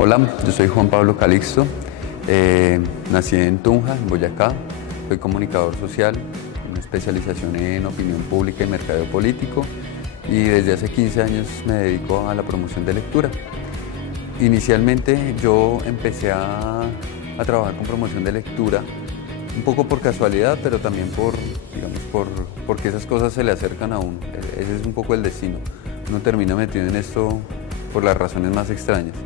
Hola, yo soy Juan Pablo Calixto, nací en Tunja, en Boyacá, soy comunicador social, una especialización en opinión pública y mercadeo político y desde hace 15 años me dedico a la promoción de lectura. Inicialmente yo empecé a trabajar con promoción de lectura, un poco por casualidad, pero también porque esas cosas se le acercan a uno. Ese es un poco el destino. Uno termina metido en esto por las razones más extrañas.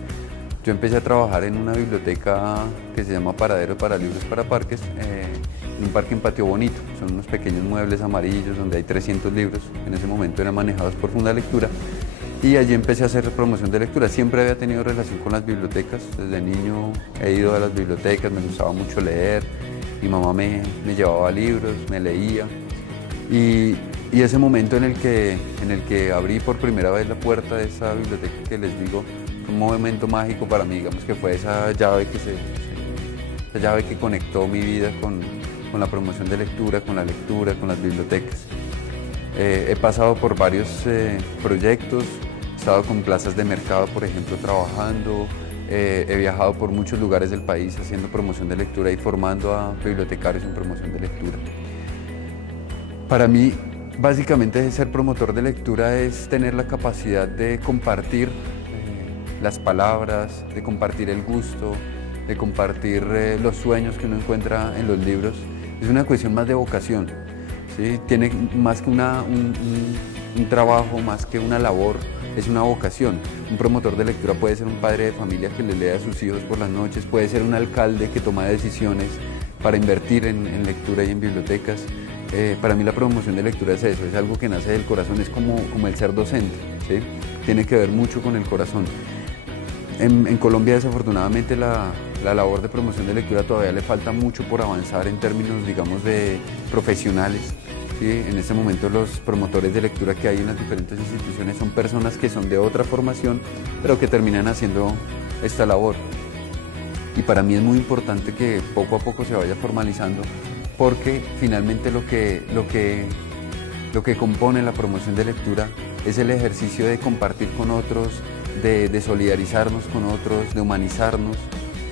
Yo empecé a trabajar en una biblioteca que se llama Paradero para Libros para Parques, en un parque en Patio Bonito. Son unos pequeños muebles amarillos donde hay 300 libros. En ese momento eran manejados por Funda Lectura. Y allí empecé a hacer promoción de lectura. Siempre había tenido relación con las bibliotecas. Desde niño he ido a las bibliotecas, me gustaba mucho leer. Mi mamá me llevaba libros, me leía. Y ese momento en el que abrí por primera vez la puerta de esa biblioteca que les digo, fue un momento mágico para mí, digamos que fue esa llave que conectó mi vida con la promoción de lectura, con la lectura, con las bibliotecas. He pasado por varios proyectos, he estado con plazas de mercado, por ejemplo, trabajando, he viajado por muchos lugares del país haciendo promoción de lectura y formando a bibliotecarios en promoción de lectura. Para mí, básicamente, ser promotor de lectura es tener la capacidad de compartir las palabras, de compartir el gusto, de compartir los sueños que uno encuentra en los libros. Es una cuestión más de vocación, ¿sí? Tiene más que un trabajo, más que una labor, es una vocación. Un promotor de lectura puede ser un padre de familia que le lee a sus hijos por las noches, puede ser un alcalde que toma decisiones para invertir en lectura y en bibliotecas. Para mí la promoción de lectura es eso, es algo que nace del corazón, es como el ser docente, ¿sí? Tiene que ver mucho con el corazón. En Colombia, desafortunadamente, la labor de promoción de lectura todavía le falta mucho por avanzar en términos, digamos, de profesionales, ¿sí? En este momento los promotores de lectura que hay en las diferentes instituciones son personas que son de otra formación, pero que terminan haciendo esta labor. Y para mí es muy importante que poco a poco se vaya formalizando, porque finalmente lo que compone la promoción de lectura es el ejercicio de compartir con otros, de solidarizarnos con otros, de humanizarnos.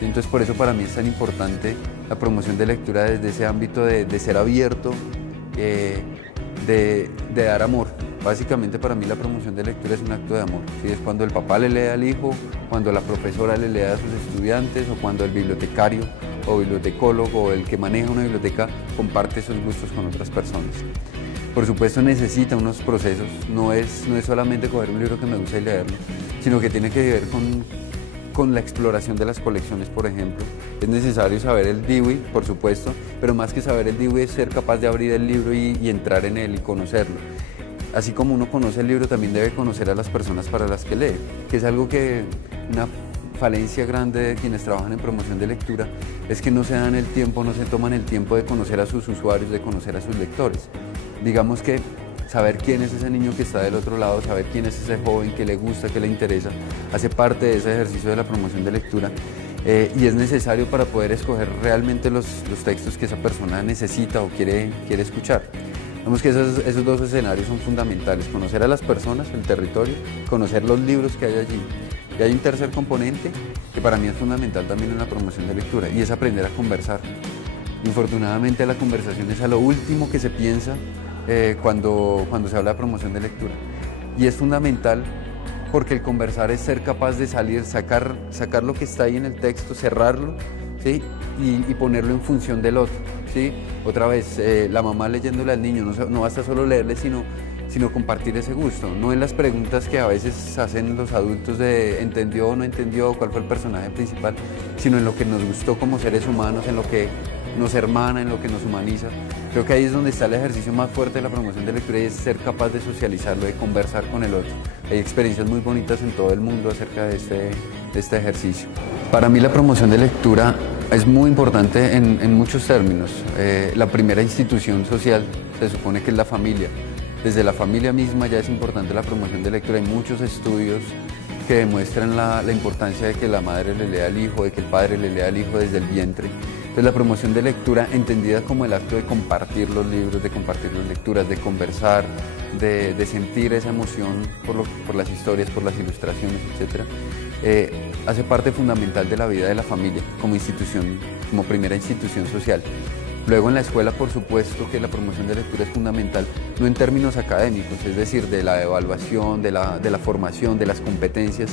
Entonces por eso para mí es tan importante la promoción de lectura desde ese ámbito de ser abierto, de dar amor. Básicamente para mí la promoción de lectura es un acto de amor, ¿sí? Es cuando el papá le lee al hijo, cuando la profesora le lee a sus estudiantes o cuando el bibliotecario o bibliotecólogo o el que maneja una biblioteca comparte esos gustos con otras personas. Por supuesto necesita unos procesos, no es solamente coger un libro que me gusta y leerlo, sino que tiene que ver con la exploración de las colecciones, por ejemplo. Es necesario saber el DIWI, por supuesto, pero más que saber el DIWI es ser capaz de abrir el libro y entrar en él y conocerlo. Así como uno conoce el libro, también debe conocer a las personas para las que lee, que es algo que una falencia grande de quienes trabajan en promoción de lectura es que no se dan el tiempo, no se toman el tiempo de conocer a sus usuarios, de conocer a sus lectores. Digamos que saber quién es ese niño que está del otro lado, saber quién es ese joven que le gusta, que le interesa, hace parte de ese ejercicio de la promoción de lectura y es necesario para poder escoger realmente los textos que esa persona necesita o quiere escuchar. Vemos que esos dos escenarios son fundamentales, conocer a las personas, el territorio, conocer los libros que hay allí. Y hay un tercer componente que para mí es fundamental también en la promoción de lectura y es aprender a conversar. Infortunadamente la conversación es a lo último que se piensa cuando se habla de promoción de lectura. Y es fundamental porque el conversar es ser capaz de salir, sacar lo que está ahí en el texto, cerrarlo, ¿sí? y ponerlo en función del otro, ¿sí? Otra vez, la mamá leyéndole al niño, no basta solo leerle, sino compartir ese gusto, no en las preguntas que a veces hacen los adultos de entendió o no entendió, cuál fue el personaje principal, sino en lo que nos gustó como seres humanos, en lo que nos hermana, en lo que nos humaniza. Creo que ahí es donde está el ejercicio más fuerte de la promoción de lectura y es ser capaz de socializarlo, de conversar con el otro. Hay experiencias muy bonitas en todo el mundo acerca de este ejercicio. Para mí la promoción de lectura es muy importante en muchos términos. La primera institución social se supone que es la familia. Desde la familia misma ya es importante la promoción de lectura. Hay muchos estudios que demuestran la importancia de que la madre le lea al hijo, de que el padre le lea al hijo desde el vientre. Entonces la promoción de lectura, entendida como el acto de compartir los libros, de compartir las lecturas, de conversar, de sentir esa emoción por las historias, por las ilustraciones, etc., hace parte fundamental de la vida de la familia como institución, como primera institución social. Luego en la escuela, por supuesto que la promoción de lectura es fundamental, no en términos académicos, es decir, de la evaluación, de la formación, de las competencias,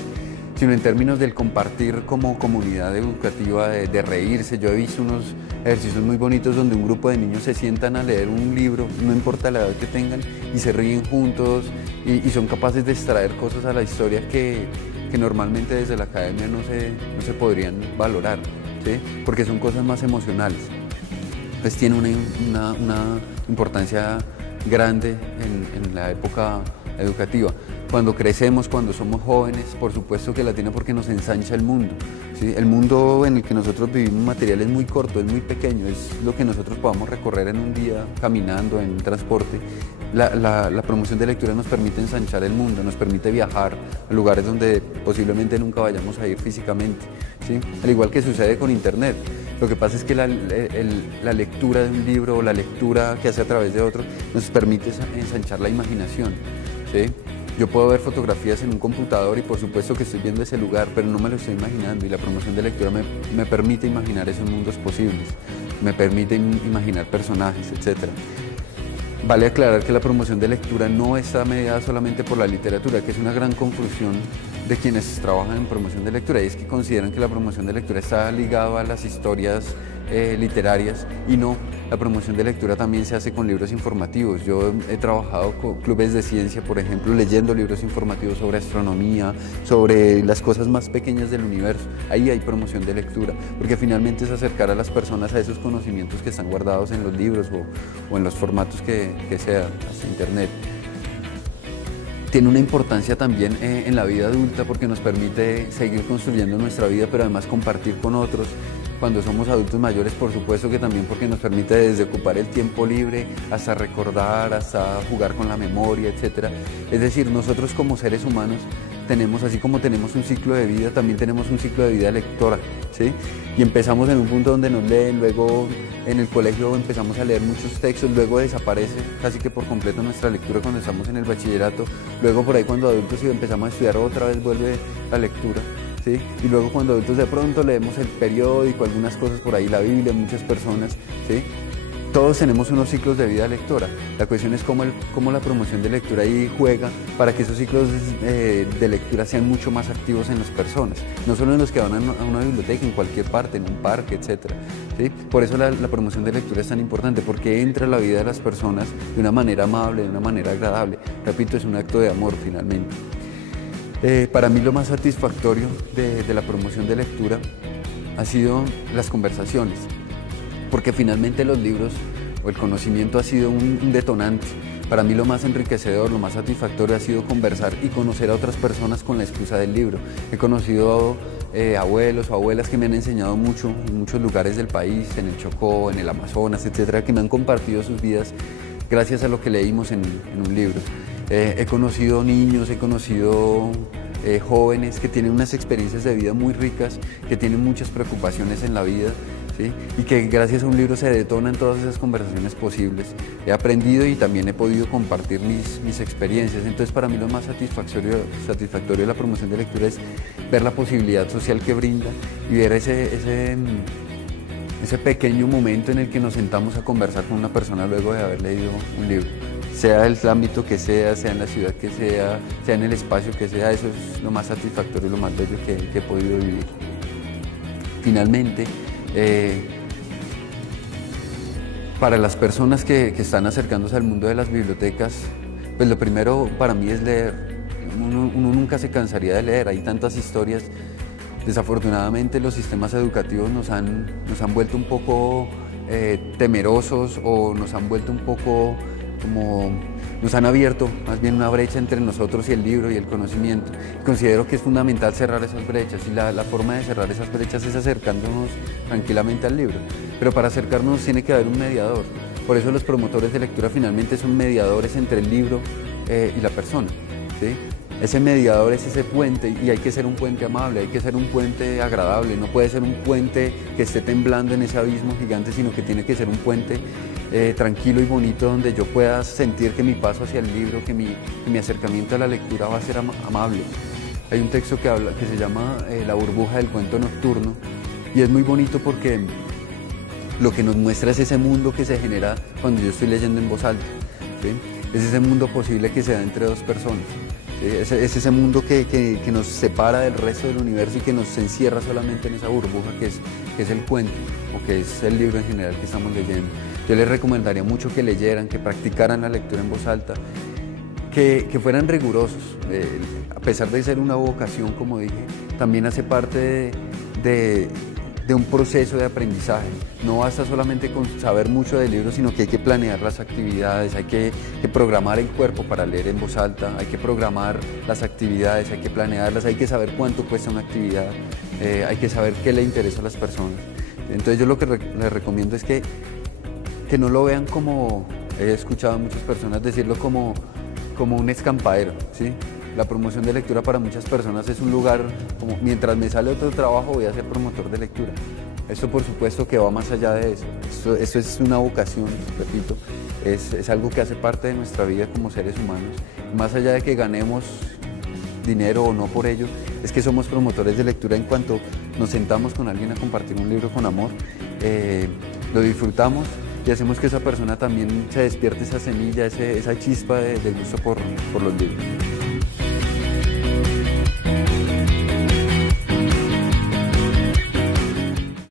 sino en términos del compartir como comunidad educativa, de reírse. Yo he visto unos ejercicios muy bonitos donde un grupo de niños se sientan a leer un libro, no importa la edad que tengan, y se ríen juntos y son capaces de extraer cosas a la historia que normalmente desde la academia no se podrían valorar, ¿sí? Porque son cosas más emocionales. Pues tiene una importancia grande en la época educativa. Cuando crecemos, cuando somos jóvenes, por supuesto que la tiene porque nos ensancha el mundo, ¿sí? El mundo en el que nosotros vivimos material es muy corto, es muy pequeño, es lo que nosotros podamos recorrer en un día caminando, en un transporte. La promoción de lectura nos permite ensanchar el mundo, nos permite viajar a lugares donde posiblemente nunca vayamos a ir físicamente, ¿sí? Al igual que sucede con Internet. Lo que pasa es que la lectura de un libro o la lectura que hace a través de otro nos permite ensanchar la imaginación, ¿sí? Yo puedo ver fotografías en un computador y por supuesto que estoy viendo ese lugar, pero no me lo estoy imaginando, y la promoción de lectura me permite imaginar esos mundos posibles, me permite imaginar personajes, etc. Vale aclarar que la promoción de lectura no está mediada solamente por la literatura, que es una gran confusión de quienes trabajan en promoción de lectura, y es que consideran que la promoción de lectura está ligada a las historias literarias, y no, la promoción de lectura también se hace con libros informativos. Yo he trabajado con clubes de ciencia, por ejemplo, leyendo libros informativos sobre astronomía, sobre las cosas más pequeñas del universo. Ahí hay promoción de lectura, porque finalmente es acercar a las personas a esos conocimientos que están guardados en los libros o en los formatos que sea, hasta Internet. Tiene una importancia también en la vida adulta porque nos permite seguir construyendo nuestra vida, pero además compartir con otros. Cuando somos adultos mayores, por supuesto que también, porque nos permite desde ocupar el tiempo libre hasta recordar, hasta jugar con la memoria, etc. Es decir, nosotros como seres humanos tenemos, así como tenemos un ciclo de vida, también tenemos un ciclo de vida lectora, ¿sí? Y empezamos en un punto donde nos leen, luego en el colegio empezamos a leer muchos textos, luego desaparece casi que por completo nuestra lectura cuando estamos en el bachillerato, luego por ahí cuando adultos y empezamos a estudiar otra vez vuelve la lectura, ¿sí? Y luego cuando adultos de pronto leemos el periódico, algunas cosas por ahí, la Biblia, muchas personas, ¿sí? Todos tenemos unos ciclos de vida lectora. La cuestión es cómo la promoción de lectura ahí juega para que esos ciclos de lectura sean mucho más activos en las personas, no solo en los que van a una biblioteca, en cualquier parte, en un parque, etc. ¿Sí? Por eso la promoción de lectura es tan importante, porque entra a la vida de las personas de una manera amable, de una manera agradable. Repito, es un acto de amor finalmente. Para mí lo más satisfactorio de la promoción de lectura ha sido las conversaciones, porque finalmente los libros o el conocimiento ha sido un detonante. Para mí lo más enriquecedor, lo más satisfactorio ha sido conversar y conocer a otras personas con la excusa del libro. He conocido abuelos o abuelas que me han enseñado mucho en muchos lugares del país, en el Chocó, en el Amazonas, etcétera, que me han compartido sus vidas gracias a lo que leímos en un libro. He conocido niños, he conocido jóvenes que tienen unas experiencias de vida muy ricas, que tienen muchas preocupaciones en la vida, ¿sí? Y que gracias a un libro se detonan todas esas conversaciones posibles. He aprendido y también he podido compartir mis experiencias. Entonces, para mí lo más satisfactorio de la promoción de lectura es ver la posibilidad social que brinda y ver ese pequeño momento en el que nos sentamos a conversar con una persona luego de haber leído un libro. Sea el ámbito que sea en la ciudad que sea en el espacio que sea, eso es lo más satisfactorio y lo más bello que he podido vivir. Finalmente, para las personas que están acercándose al mundo de las bibliotecas, pues lo primero para mí es leer. Uno nunca se cansaría de leer, hay tantas historias. Desafortunadamente los sistemas educativos nos han vuelto un poco temerosos, o nos han vuelto un poco nos han abierto más bien una brecha entre nosotros y el libro y el conocimiento. Considero que es fundamental cerrar esas brechas, y la forma de cerrar esas brechas es acercándonos tranquilamente al libro. Pero para acercarnos tiene que haber un mediador. Por eso los promotores de lectura finalmente son mediadores entre el libro y la persona. ¿sí? Ese mediador es ese puente y hay que ser un puente amable, hay que ser un puente agradable, no puede ser un puente que esté temblando en ese abismo gigante, sino que tiene que ser un puente tranquilo y bonito donde yo pueda sentir que mi paso hacia el libro, que mi acercamiento a la lectura va a ser amable. Hay un texto que se llama La burbuja del cuento nocturno y es muy bonito porque lo que nos muestra es ese mundo que se genera cuando yo estoy leyendo en voz alta, ¿sí? Es ese mundo posible que se da entre dos personas. ¿Sí? Es ese mundo que nos separa del resto del universo y que nos encierra solamente en esa burbuja que es el cuento o que es el libro en general que estamos leyendo. Yo les recomendaría mucho que leyeran, que practicaran la lectura en voz alta, que fueran rigurosos. A pesar de ser una vocación, como dije, también hace parte de un proceso de aprendizaje. No basta solamente con saber mucho del libro, sino que hay que planear las actividades, hay que programar el cuerpo para leer en voz alta, hay que programar las actividades, hay que planearlas, hay que saber cuánto cuesta una actividad, hay que saber qué le interesa a las personas. Entonces yo lo que les recomiendo es que no lo vean como, he escuchado a muchas personas decirlo como un escampadero, ¿sí? La promoción de lectura para muchas personas es un lugar como mientras me sale otro trabajo voy a ser promotor de lectura. Esto por supuesto que va más allá de eso. Esto es una vocación, repito, es algo que hace parte de nuestra vida como seres humanos. Más allá de que ganemos dinero o no por ello, es que somos promotores de lectura en cuanto nos sentamos con alguien a compartir un libro con amor, lo disfrutamos y hacemos que esa persona también se despierte esa semilla, esa chispa de gusto por los libros.